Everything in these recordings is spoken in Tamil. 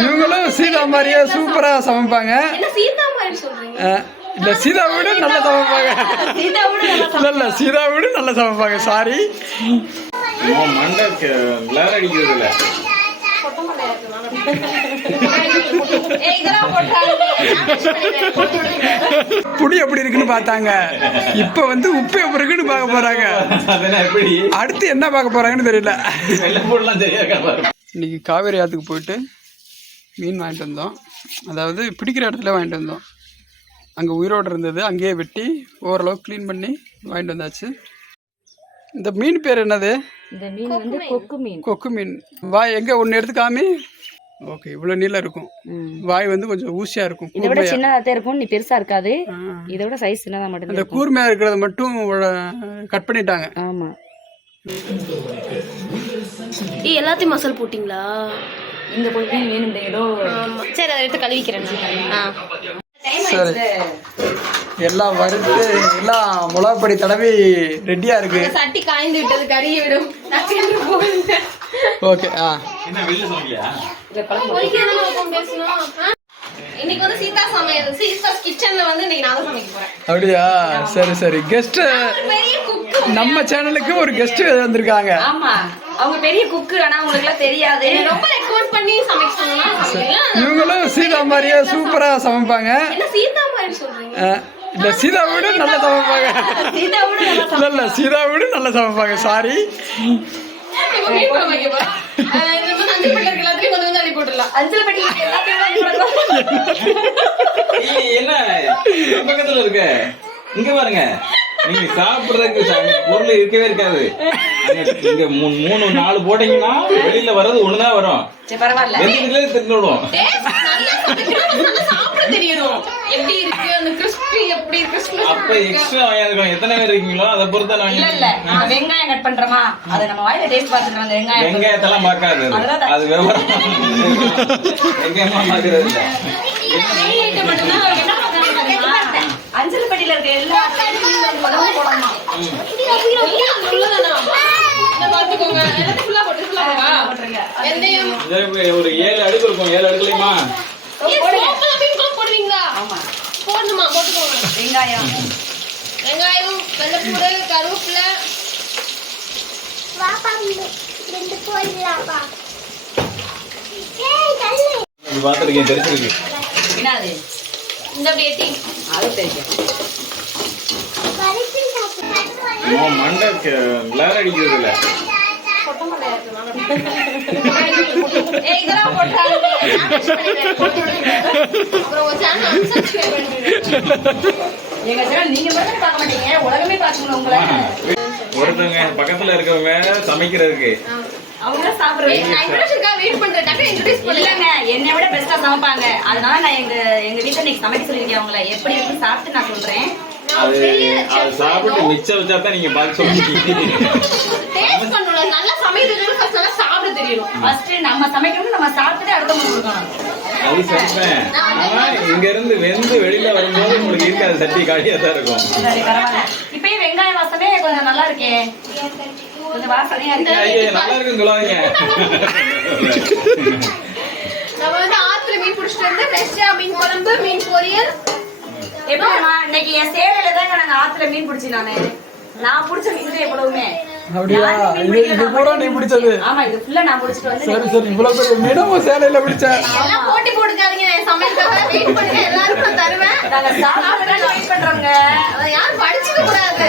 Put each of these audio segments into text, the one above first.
இவங்களும் சீதா மாதிரியே சூப்பரா சமைப்பாங்க. என்ன சீதா மாதிரி சொல்றீங்க? அஹ், இல்ல சீதா விட நல்லா சமைப்பாங்க. இல்ல இல்ல சீதா விட நல்லா சமைப்பாங்க. சாரி புளி எப்படி இருக்குன்னு பார்த்தாங்க. இப்ப வந்து உப்பு எப்படி இருக்குன்னு பார்க்க போறாங்க. அடுத்து என்ன பார்க்க போறாங்கன்னு தெரியல. இன்னைக்கு காவேரி ஆற்றுக்கு போயிட்டு மீன் வாங்கிட்டு வந்தோம். அதாவது பிடிக்கிற இடத்துல வாங்கிட்டு வந்தோம். அங்கே உயிரோடு இருந்தது. அங்கேயே வெட்டி ஓரளவுக்கு க்ளீன் பண்ணி வாங்கிட்டு வந்தாச்சு. இந்த மீன் பேர் என்னது? இந்த மீன் வந்து கொக்கு மீன். கொக்கு மீன். வாய் எங்கே ஒன்று எடுத்து காமி ஓகே இவ்வளோ நீளம் இருக்கும். வாய் வந்து கொஞ்சம் ஊசியாக இருக்கும். இதை விட கூர்மையா. சின்னதா தான் இருக்கும். நீ பெருசா இருக்காது. இதை விட சைஸ் சின்னதா மட்டும் அந்த இருக்கும். கூர்மையாக இருக்கிறத மட்டும் கட் பண்ணிட்டாங்க. ஆமா. ஏய் எல்லாத்தையும் மசால் போட்டிங்களா? இந்த மீன் வேணும் ஏதோ ஆமா. சரி அதை எடுத்து கழுவிக்கிறேன் சரி. எல்லாம் வறுத்து எல்லாம் மிளகாப்பொடி தடவி ரெடியாக இருக்கு. சட்டி காய்ந்து விட்டது கறியை விடும். ஓகே ஆ? இன்னைக்கு வந்து சீதா சமையல். சீதாஸ் கிச்சன்ல வந்து இன்னைக்கு நான் சமைக்க போறேன். அப்படியா? சரி சரி. கெஸ்ட் நம்ம சேனலுக்கு ஒரு கெஸ்ட் வந்திருக்காங்க. ஆமா. அவங்க பெரிய குக்கு ஆனா உங்களுக்கு எல்லாம் தெரியாது ரொம்ப ரெக்கமெண்ட் பண்ணி சமைக்கலாம். இவங்களும் சீதா மாதிரியே சூப்பரா சமைப்பாங்க. என்ன சீதா மாதிரி சொல்றீங்க? அஹ், இல்ல சீதா விட நல்லா சமைப்பாங்க. சீதா விட நல்லா இல்ல இல்ல சீதா விட நல்லா சமைப்பாங்க. சாரி இருக்கு என்ன? பக்கத்துல இங்க பாருங்க. நீங்க சாப்பிடுறதுக்கு சா- பொருள் இருக்கவே இருக்காது. இங்க மூணு மூணு நாலு போட்டீங்கன்னா வெளியில வர்றது ஒண்ணுதான் வரும். பரவாயில்ல. தின்னுடும். அப்ப எக்ஸ்ட்ரா வாங்கிருக்கோம் எத்தனை பேர் இருக்கீங்களோ அதை பொறுத்து நான் வெங்காயம் கட் பண்றோமா அதை நம்ம வாயில டேஸ்ட் பார்த்துட்டு அந்த வெங்காயம். வெங்காயத்தெல்லாம் பார்க்காது அது. அதெல்லாம் அது விவரம் வெங்காயமா பார்க்கறது இல்ல. அஞ்சல் பெட்டியில இருக்க எல்லா முதல்ல போடணுமா? பாத்துக்கோங்க எல்லாத்தையும் ஃபுல்லா போட்டு ஃபுல்லா ஒரு ஏழு அடுக்கு இருக்கும் ஏழு அடுக்குலையுமா? போடுவீங்களா? ஆமா. போடணுமா? போட்டுக்கோங்க. வெங்காயம். வெங்காயம் வெள்ளைப்பூடு கருவேப்பிலை. இது பார்த்துருக்கேன் தெரிஞ்சிருக்கு. என்னது? இந்த அப்படி எட்டி அது தெரியும். உன் மண்டை பிளர் அடிக்கிறது இல்ல பொட்ட உங்களை. ஒருத்தவங்க பக்கத்துல இருக்கவங்க சமைக்கிறதுக்கு. அவங்க சாப்பிடுறேன் நான் introduction-க்காக wait பண்றேன். introduce பண்ணுங்க. இல்லங்க என்னை விட பெஸ்டா சமைப்பாங்க. அதனால நான் எங்க எங்க வீட்டுல இன்னைக்கு சமைக்க சொல்லிருக்கேன் அவங்கள. எப்படி இருக்குன்னு சாப்பிட்டு நான் சொல்றேன். அது அது சாப்பிட்டு மிச்சம் வச்சா தான் நீங்க பார்த்து பண்ணணும்ல. நல்லா நல்லா சாப்பிட தெரியணும். ஃபர்ஸ்ட் நம்ம சமைக்கணும் நம்ம சாப்பிட்டுட்டு அடுத்தவங்க கொடுக்கணும். அது சரிப்பேன் ஆனா இங்க இருந்து வெந்து வெளியில வரும்போது உங்களுக்கு இருக்காது சட்டி காலியா தான் இருக்கும். சரி பரவாயில்ல. இப்பயே வெங்காய வாசமே கொஞ்சம் நல்லா இருக்கே. கொஞ்சம் வாசனையா இருக்கு ஐயே, நல்லா இருக்குன்னு சொல்லாதீங்க நம்ம வந்து ஆத்துல மீன் பிடிச்சிட்டு வந்து மீன் குழம்பு, மீன் பொரியல். எப்படிமா இன்னைக்கு என் சேலையில தாங்க நாங்க ஆத்துல மீன் பிடிச்சி நானு நான் பிடிச்ச மீன் எப்பவுமே அப்படியா நானே இது இது நான் பூரா நீ பிடிச்சது ஆமா இது ஃபுல்லா நான் பிடிச்சிட்டு வந்து சரி சரி இவ்வளவு பெரிய மீனவும் சேலையில பிடிச்ச எல்லாம் போட்டி போட்டுக்காதீங்க. என் சமையலுக்காக பண்ணுங்க. நான் தருவேன். நாங்க சாப்பிட்டு வெயிட் பண்றோங்க அதை யாரும் படிச்சுக்க கூடாது.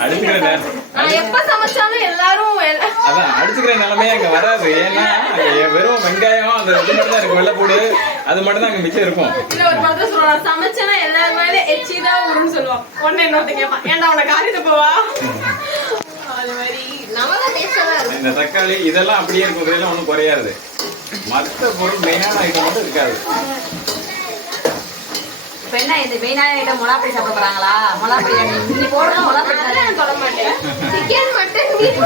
அடிச்சுக்கிற நேரம். நான் எப்ப சமைச்சாலும் எல்லாரும் எல்லா- அதான் அடிச்சுக்கிற நிலைமையே அங்க வராது. ஏன்னா வெறும் வெங்காயம் அந்த இது மட்டும் தான் இருக்கும் வெள்ளைப்பூடு அது மட்டும் தான் அங்க மிச்சம் இருக்கும். இல்ல ஒரு படத்துல சொல்லுவாங்க சமைச்சேன்னா எல்லாரும் மேல எச்சிதான் வரும்னு சொல்லுவான். உடனே இன்னொருத்தங்க கேட்பான் ஏன்டா உனக்கு காரியத்தை போவா? அது மாதிரி இந்த தக்காளி இதெல்லாம் அப்படியே இருக்கும். இதெல்லாம் ஒன்றும் குறையாது. மற்ற பொருள் மெயினான ஐட்டம் மட்டும் இருக்காது. இப்ப என்ன இது மெயினான ஐட்டம் மொளாப்படி சாப்பிட போறாங்களா? மொளாப்படி நீ போடணும் நான் தொட மாட்டேன். சிக்கன் மட்டன் மீன்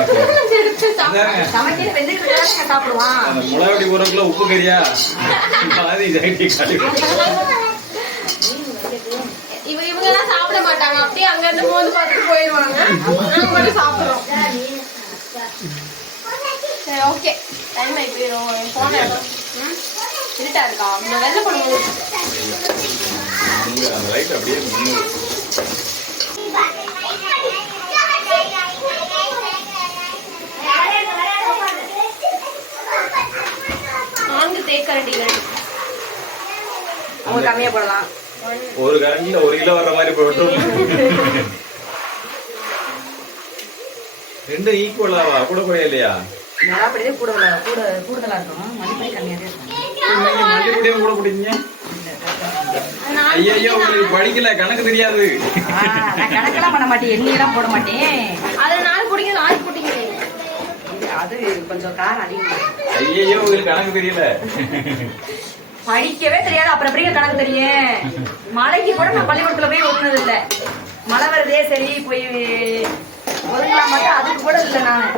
எடுத்து சாப்பிடுவேன். சமைக்கிறது வெந்துக்கிட்டு முளவடி ஊருக்குள்ள உப்பு கறியா? பாதி ஜாக்கி காலி இவ இவங்க எல்லாம் சாப்பிட மாட்டாங்க. அப்படியே அங்க இருந்து பார்த்துட்டு போயிடுவாங்க. நாங்க மட்டும் சாப்பிடுறோம். சரி ஓகே டைம் ஆகி போயிடும் போன ம்? இருட்டா இருக்கா? இந்த வெள்ளை அந்த லைட் அப்படியே மின்னுது. நான்கு தேக்கரண்டிகள். அவங்க கம்மியா போடலாம். ஒரு கரண்டில ஒரு கிலோ வர்ற மாதிரி போட்டு. ரெண்டும் ஈக்குவலாவா கூட குறைய இல்லையா? அப்படியே கூட கூட கூடுதலா இருக்கும் மணிப்படி கம்மியா தான் இருக்கும் நீங்க மல்லிப்பொடியும் கூட பிடிங்க ஐயோ உங்களுக்கு படிக்கல கணக்கு தெரியாது. நான் கணக்கெல்லாம் பண்ண மாட்டேன் எண்ணெயெல்லாம் போட மாட்டேன். அதுல நாலு பிடிக்கும் நாலு பிடிக்கும் அது கொஞ்சம் காரம் அதிகமா. ஐயோ உங்களுக்கு கணக்கு தெரியல. படிக்கவே தெரியாது அப்புறம் எப்படிங்க கணக்கு தெரியும்? மழைக்கு கூட நான் பள்ளிக்கூடத்துல போய் ஒண்ணுது இல்ல. மழை வருதே சரி போய் ஒதுங்கலாம் மட்டும் அதுக்கு கூட இல்லை நான்.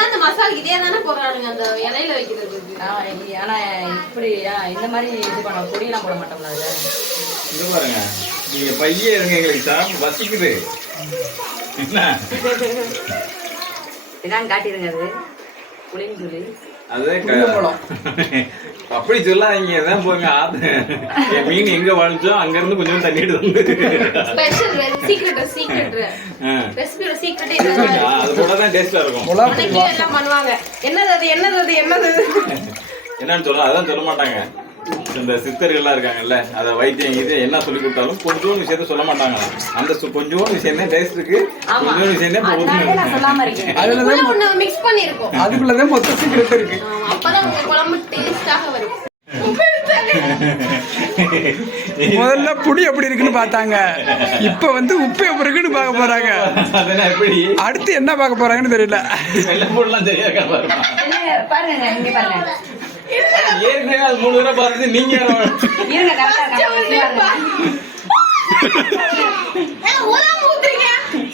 இதுதான் அந்த மசாலா இதே தானே போடுறானுங்க அந்த இலையில வைக்கிறதுக்கு. ஆனா இப்படி இந்த மாதிரி இது பண்ண பொடியெல்லாம் போட மாட்டோம்ல அதுல. இங்க பாருங்க. நீங்க பையே இருங்க எங்களுக்கு சாப்பிட்டு வசிக்குது. என்ன? இதான் காட்டிடுங்க அது புளின்னு சொல்லி அதே புளியம்பழம். அப்படி சொல்லாதீங்க தான் போங்க ஆத்து. என் மீன் எங்க வாழ்ச்சோ அங்க இருந்து கொஞ்சம் தண்ணி எடுத்து ஸ்பெஷல் சீக்ரெட் சீக்ரெட் ஆ. ரெசிபியோட சீக்ரெட் ஆ, அது கூட தான் டேஸ்டா இருக்கும். என்னது அது என்னது அது என்னது? என்னன்னு சொல்ல அதான் சொல்ல மாட்டாங்க. இந்த சித்தர்கள்லாம் இருக்காங்கல்ல அத வைத்தியம் இது என்ன சொல்லி கொடுத்தாலும் கொஞ்சோண்டு விஷயத்த சொல்ல மாட்டாங்க. அந்த கொஞ்சோண்டு விஷயம் தான் டேஸ்ட் இருக்கு கொஞ்சோண்டு விஷயம் தான் அதனாலே நான் சொல்லாம இருக்கேன். அதுல உள்ள தான் ஒண்ணு மிக்ஸ் பண்ணிருக்கோம் அதுக்குள்ளதான் மொத்த சீக்கிரட் இருக்கு. முதல்ல புளி எப்படி இருக்குன்னு பார்த்தாங்க. இப்ப வந்து உப்பு எப்படி இருக்குன்னு பார்க்க போறாங்க. அடுத்து என்ன பார்க்க போறாங்கன்னு தெரியல. ஏற்கனவே அது மூணு தடவை பார்த்து நீங்க?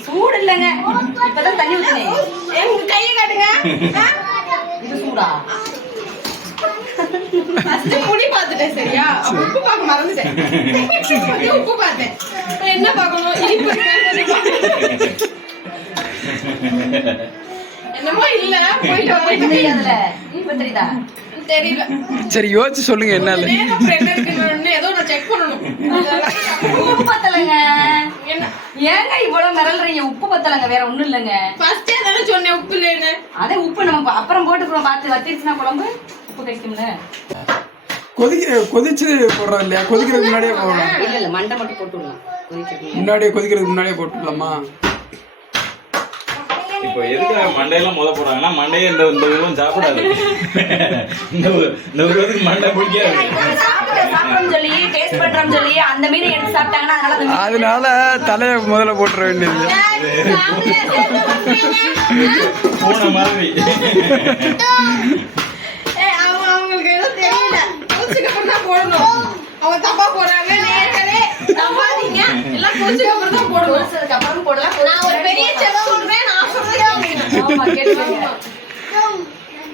சூடு இல்லைங்க. இப்பதான் தண்ணி ஊத்துனேன். எங்க கையை காட்டுங்க? இது சூடா? First புளி பார்த்துட்டேன் சரியா? உப்பு பார்க்க மறந்துட்டேன். உப்பு பார்த்தேன். என்ன பார்க்கணும்? இனிப்பு. என்னமோ இல்ல. போயிட்டு போயிட்டு தெரியாதுல இப்ப தெரியுதா? தெரியல. சரி யோசிச்சு சொல்லுங்க என்ன நேரம் அப்புறம் என்ன இருக்குன்னு ஏதோ நான் செக் பண்ணணும். உப்பு பத்தலைங்க. என்ன? ஏங்க இவ்வளவு மிரள்றீங்க உப்பு பத்தலைங்க வேற ஒண்ணும் இல்லைங்க. ஃபர்ஸ்டே தானே சொன்னேன் உப்பு இல்லைன்னு. அதே உப்பு நம்ம அப்புறம் போட்டுக்கிறோம் பார்த்து வத்திருச்சுன்னா குழம்பு உப்பு கிடைக்கும்ல. கொதிக்க கொதிச்சு போடுறோம் இல்லையா? கொதிக்கிறதுக்கு முன்னாடியே போடணும். இல்ல இல்ல மண்டை மட்டும் போட்டு விடலாம். கொதிக்கிறது முன்னாடியே கொதிக்கிறதுக்கு முன்னாடியே போட்டுக்கலாமா? இப்போ எதுக்காக மண்டையெல்லாம் முத போடுறாங்கன்னா மண்டையை இந்த இந்த உருவம் சாப்பிடாது. இந்த இந்த உருவத்துக்கு மண்டை பிடிக்காது. அதனால தலைய முதல்ல போட்டுற வேண்டியது. பூனை மாதிரி. ஏய், அவங்க- தப்பா போறாங்க நேர்களே நம்பாதீங்க எல்லாம் கொதிச்சுக்கு அப்புறம் தான் போடணும் பொரிச்சதுக்கு அப்புறம் போடலாம் நான் ஒரு பெரிய சொல்றேன்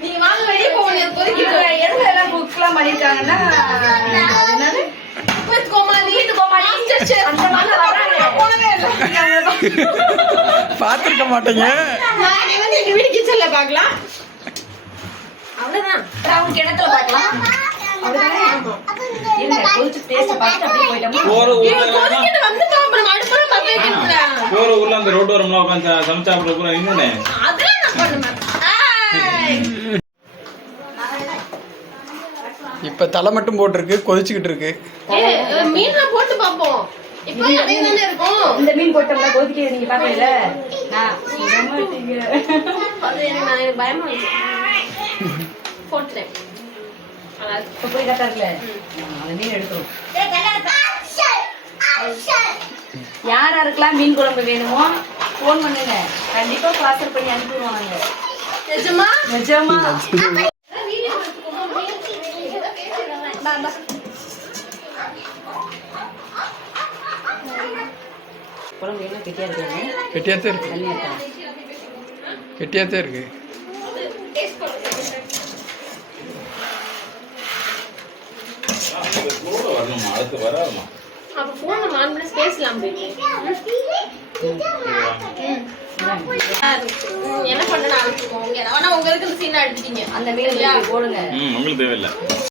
நீங்க வாங்க வெளியே போகணும் கொதிக்கிட்டு இதுல எதுல எல்லாம் குக்லாம் பண்ணிருக்காங்கன்னா பார்த்திருக்க மாட்டீங்க. எங்க வீடு கிச்சன்ல பார்க்கலாம் அவ்வளவுதான் அப்புறம் அவங்க கிணத்துல போற ஊர்ல அப்புறம் அந்த ரோடு ஓரம்லாம் உட்காந்து சமைச்சு கூட இன்னொன்னு. இப்ப தலை மட்டும் போட்டிருக்கு கொதிச்சுக்கிட்டு இருக்கு. மீன்லாம் போட்டு பார்ப்போம் இப்போ அதே தானே இருக்கும். இந்த மீன் போட்டோம்ல கொதிக்க நீங்க பாக்கல பயமா போய் அந்த மீன் எடுக்கிறோம் யார் யாருக்கெல்லாம் மீன் குழம்பு வேணுமோ ஃபோன் பண்ணுங்க. கண்டிப்பா பார்சல் பண்ணி அனுப்பிடுவாங்க நிஜமா? நிஜமா. குழம்பு என்ன கெட்டியா இருக்காங்க கெட்டியாத்தே இருக்கு. வரணுமா அடுத்து வராதுமா அப்ப போன் நம்ம ஆன் பண்ணி பேசலாம் போயிட்டு என்ன பண்ண ஆரம்பிச்சுக்கோங்க ஆனா மீனை எடுத்துட்டீங்க. அந்த மீன் போடுங்க. ம் உங்களுக்கு தேவையில்லை.